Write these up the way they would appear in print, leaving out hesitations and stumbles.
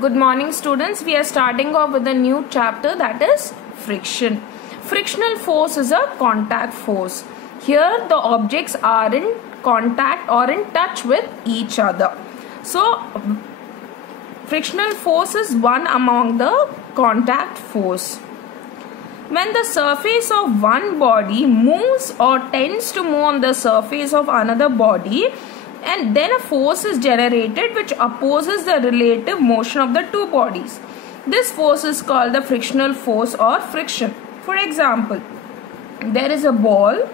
Good morning students. We are starting off with a new chapter, that is friction. Frictional force is a contact force. Here the objects are in contact or in touch with each other. So frictional force is one among the contact force. When the surface of one body moves or tends to move on the surface of another body, and then a force is generated which opposes the relative motion of the two bodies. This force is called the frictional force or friction. For example, there is a ball.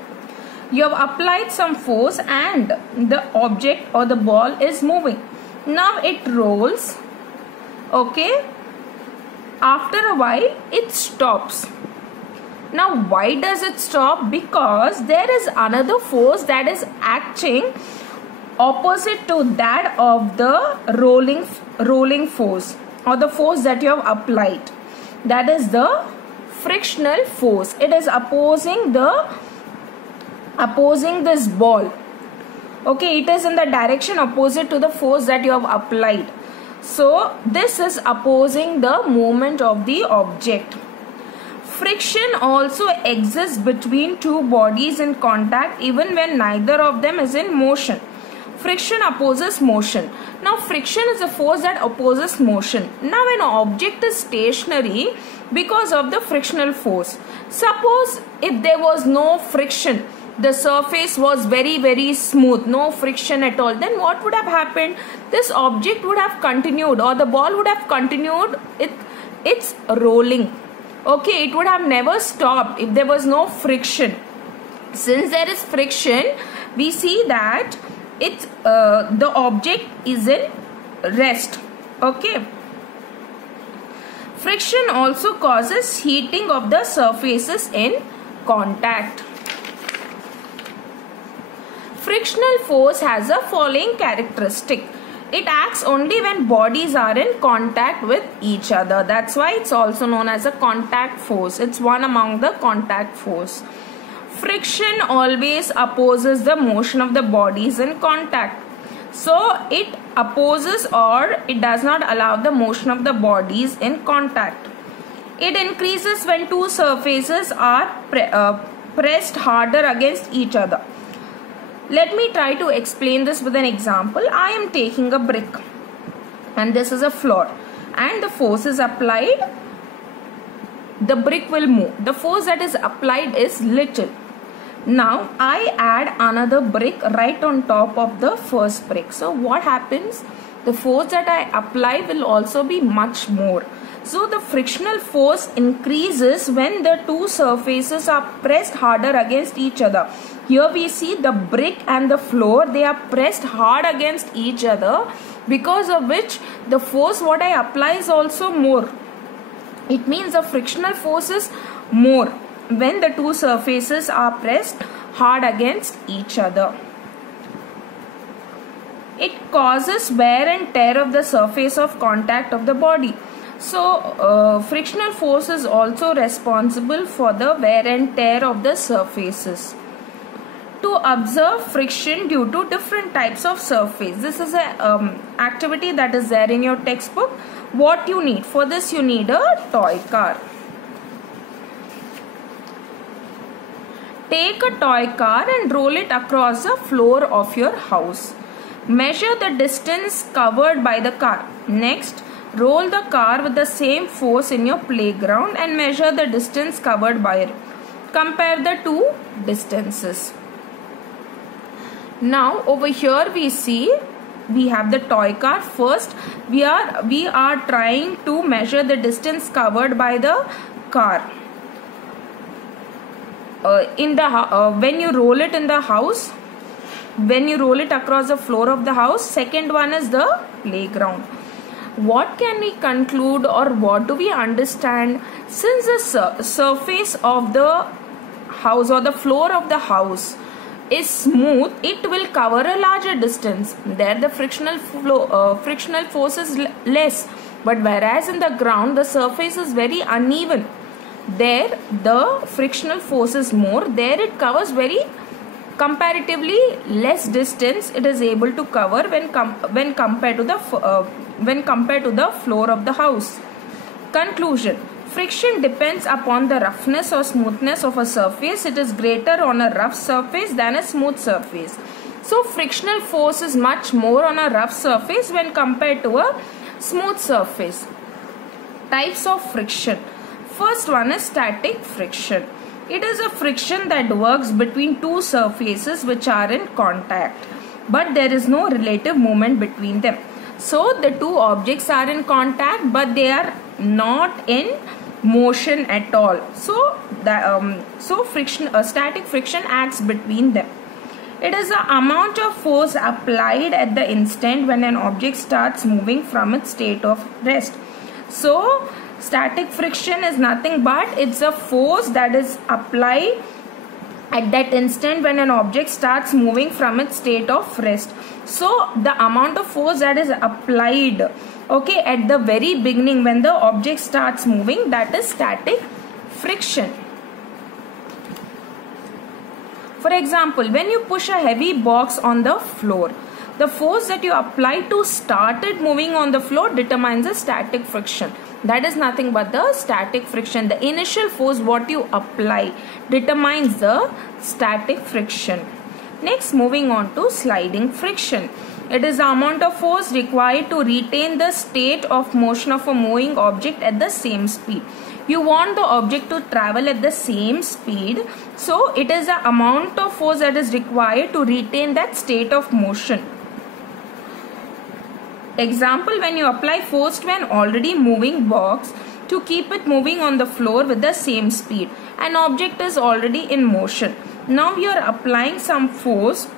You have applied some force and the object or the ball is moving. Now it rolls. Okay. After a while it stops. Now why does it stop? Because there is another force that is acting opposite to that of the rolling force or the force that you have applied. That is the frictional force. It is opposing this ball. Okay, it is in the direction opposite to the force that you have applied. So this is opposing the movement of the object. Friction also exists between two bodies in contact even when neither of them is in motion. Friction opposes motion. Now friction is a force that opposes motion. Now an object is stationary because of the frictional force. Suppose if there was no friction, the surface was very smooth, no friction at all, then what would have happened? This object would have continued, or the ball would have continued its rolling. Okay, it would have never stopped if there was no friction. Since there is friction, we see that the object is in rest. Okay. Friction also causes heating of the surfaces in contact. Frictional force has a following characteristic. It acts only when bodies are in contact with each other. That's why it's also known as a contact force. It's one among the contact force. Friction always opposes the motion of the bodies in contact. So it opposes or it does not allow the motion of the bodies in contact. It increases when two surfaces are pressed harder against each other. Let me try to explain this with an example. I am taking a brick and this is a floor and the force is applied. The brick will move. The force that is applied is little. Now I add another brick right on top of the first brick. So what happens? The force that I apply will also be much more. So the frictional force increases when the two surfaces are pressed harder against each other. Here we see the brick and the floor, they are pressed hard against each other, because of which the force what I apply is also more. It means the frictional force is more when the two surfaces are pressed hard against each other. It causes wear and tear of the surface of contact of the body. So frictional force is also responsible for the wear and tear of the surfaces. To observe friction due to different types of surface. This is an activity that is there in your textbook. What you need? For this you need a toy car. Take a toy car and roll it across the floor of your house. Measure the distance covered by the car. Next, roll the car with the same force in your playground and measure the distance covered by it. Compare the two distances. Now over here we see we have the toy car. First we are trying to measure the distance covered by the car. When you roll it in the house, when you roll it across the floor of the house, second one is the playground. What can we conclude or what do we understand? Since the surface of the house or the floor of the house is smooth, it will cover a larger distance. There the frictional force is less, but whereas in the ground the surface is very uneven. There the frictional force is more. There it covers very comparatively less distance it is able to cover when compared to the floor of the house. Conclusion. Friction depends upon the roughness or smoothness of a surface. It is greater on a rough surface than a smooth surface. So frictional force is much more on a rough surface when compared to a smooth surface. Types of friction. First one is static friction. It is a friction that works between two surfaces which are in contact, but there is no relative movement between them. So the two objects are in contact, but they are not in motion at all. So static friction acts between them. It is the amount of force applied at the instant when an object starts moving from its state of rest. So static friction is nothing but it's a force that is applied at that instant when an object starts moving from its state of rest. So the amount of force that is applied, okay, at the very beginning when the object starts moving, that is static friction. For example, when you push a heavy box on the floor, the force that you apply to start it moving on the floor determines the static friction. That is nothing but the static friction. The initial force what you apply determines the static friction. Next, moving on to sliding friction. It is the amount of force required to retain the state of motion of a moving object at the same speed. You want the object to travel at the same speed, so it is the amount of force that is required to retain that state of motion. Example, when you apply force to an already moving box to keep it moving on the floor with the same speed. An object is already in motion. Now you are applying some force.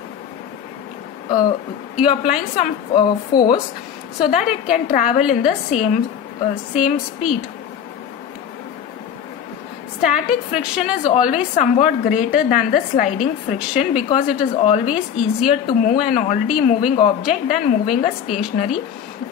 Force so that it can travel in the same speed. Static friction is always somewhat greater than the sliding friction because it is always easier to move an already moving object than moving a stationary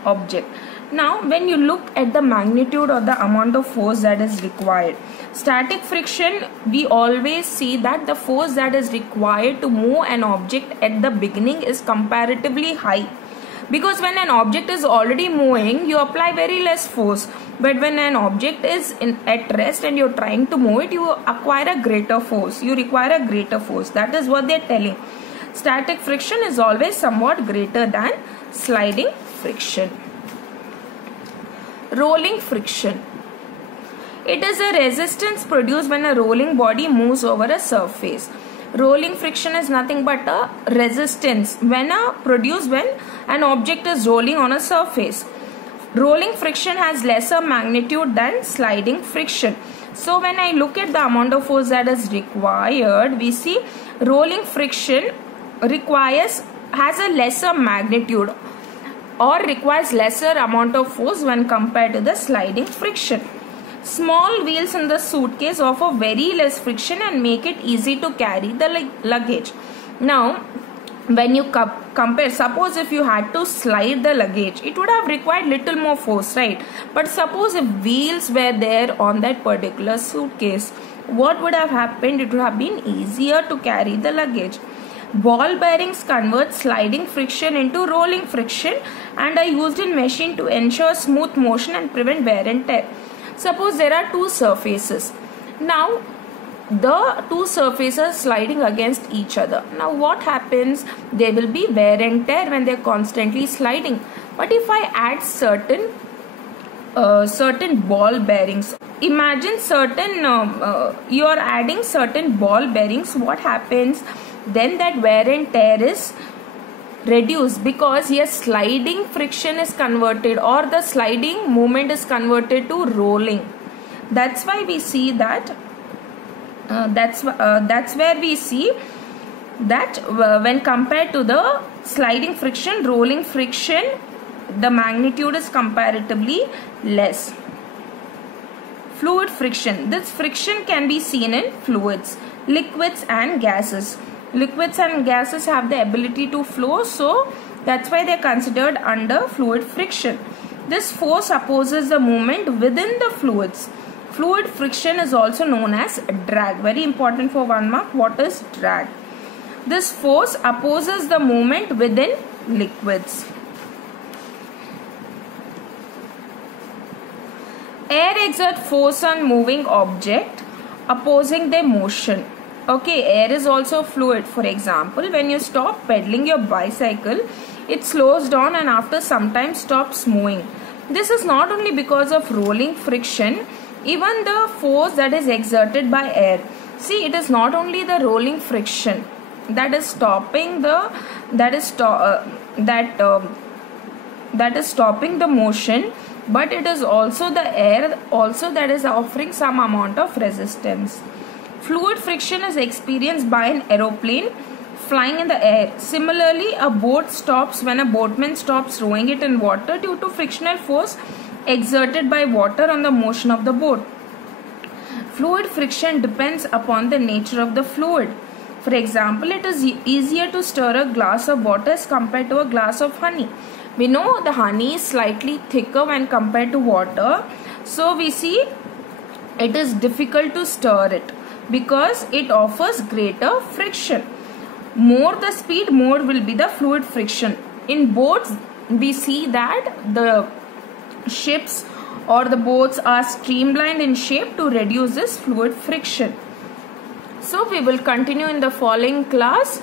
object. Now, when you look at the magnitude or the amount of force that is required, static friction, we always see that the force that is required to move an object at the beginning is comparatively high. Because when an object is already moving, you apply very less force. But when an object is at rest and you're trying to move it, you acquire a greater force. You require a greater force. That is what they're telling. Static friction is always somewhat greater than sliding friction. Rolling friction. It is a resistance produced when a rolling body moves over a surface. Rolling friction is nothing but a resistance produced when an object is rolling on a surface. Rolling friction has lesser magnitude than sliding friction. So when I look at the amount of force that is required, we see rolling friction has a lesser magnitude or requires lesser amount of force when compared to the sliding friction. Small wheels in the suitcase offer very less friction and make it easy to carry the luggage. Now, when you compare, suppose if you had to slide the luggage, it would have required little more force, right? But suppose if wheels were there on that particular suitcase, what would have happened? It would have been easier to carry the luggage. Ball bearings convert sliding friction into rolling friction and are used in machine to ensure smooth motion and prevent wear and tear. Suppose there are two surfaces. Now, the two surfaces sliding against each other. Now what happens? There will be wear and tear when they are constantly sliding. But if I add certain ball bearings, imagine you are adding certain ball bearings, what happens? Then that wear and tear is reduced because here sliding friction is converted or the sliding movement is converted to rolling. That's why we see that that's where we see that when compared to the sliding friction, rolling friction, the magnitude is comparatively less. Fluid friction. This friction can be seen in fluids, liquids and gases. Liquids and gases have the ability to flow, so that's why they are considered under fluid friction. This force opposes the movement within the fluids. Fluid friction is also known as drag. Very important for 1 mark. What is drag? This force opposes the movement within liquids. Air exerts force on moving object, opposing their motion. Okay, air is also fluid. For example, when you stop pedaling your bicycle, it slows down and after some time stops moving. This is not only because of rolling friction, even the force that is exerted by air. See, it is not only the rolling friction that is stopping the stopping the motion, but it is also the air also that is offering some amount of resistance. Fluid friction is experienced by an aeroplane flying in the air. Similarly, a boat stops when a boatman stops rowing it in water due to frictional force exerted by water on the motion of the boat. Fluid friction depends upon the nature of the fluid. For example, it is easier to stir a glass of water as compared to a glass of honey. We know the honey is slightly thicker when compared to water. So we see it is difficult to stir it because it offers greater friction. More the speed, more will be the fluid friction. In boats, we see that the ships or the boats are streamlined in shape to reduce this fluid friction. So we will continue in the following class.